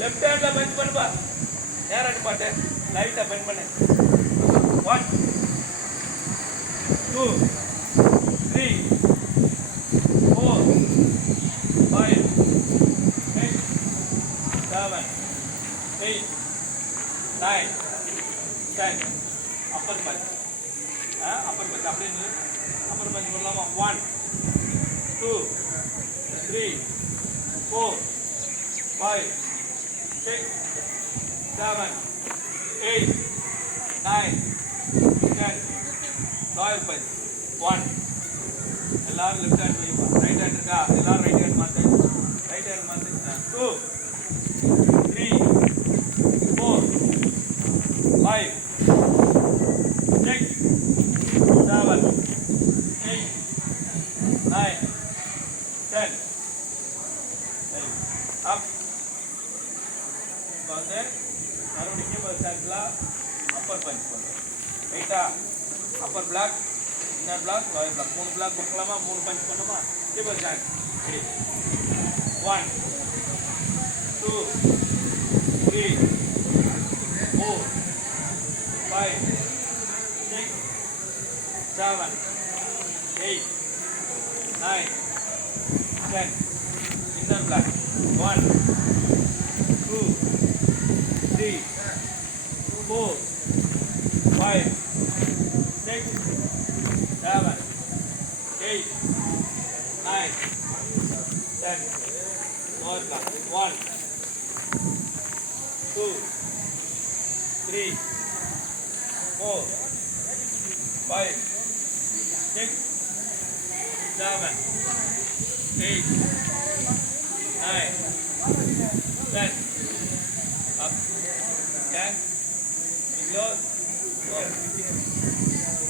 Left handle punch பண்ணுப்பா நேரம் பாட்டு லைட்டா பஞ்ச் பண்ணு. One two three four five six seven eight nine ten upper punch upper punch அப்படின்னு அப்பர் பஞ்ச் பண்ணலாமா one two three four five six seven eight nine ten royal punch one எல்லாரும் left hand வைப்பா right hand இருக்கா? எல்லாரும் right hand மாத்து right hand மாத்து two three four five six seven eight nine ten up இப்போ வந்து மறுபடியும் Appar punch பண்ணுறோம் ரைட்டா upper block inner block lower block மூணு பிளாக் கொடுக்கலாமா? மூணு பஞ்ச் பண்ணுமா? இப்போ jack three one two three four five six seven eight nine ten inner block one two three, four, five, six, seven, eight, nine, ten. More class. One, two, three, four, five, six, seven, eight, nine, ten. up, okay? Reload, go.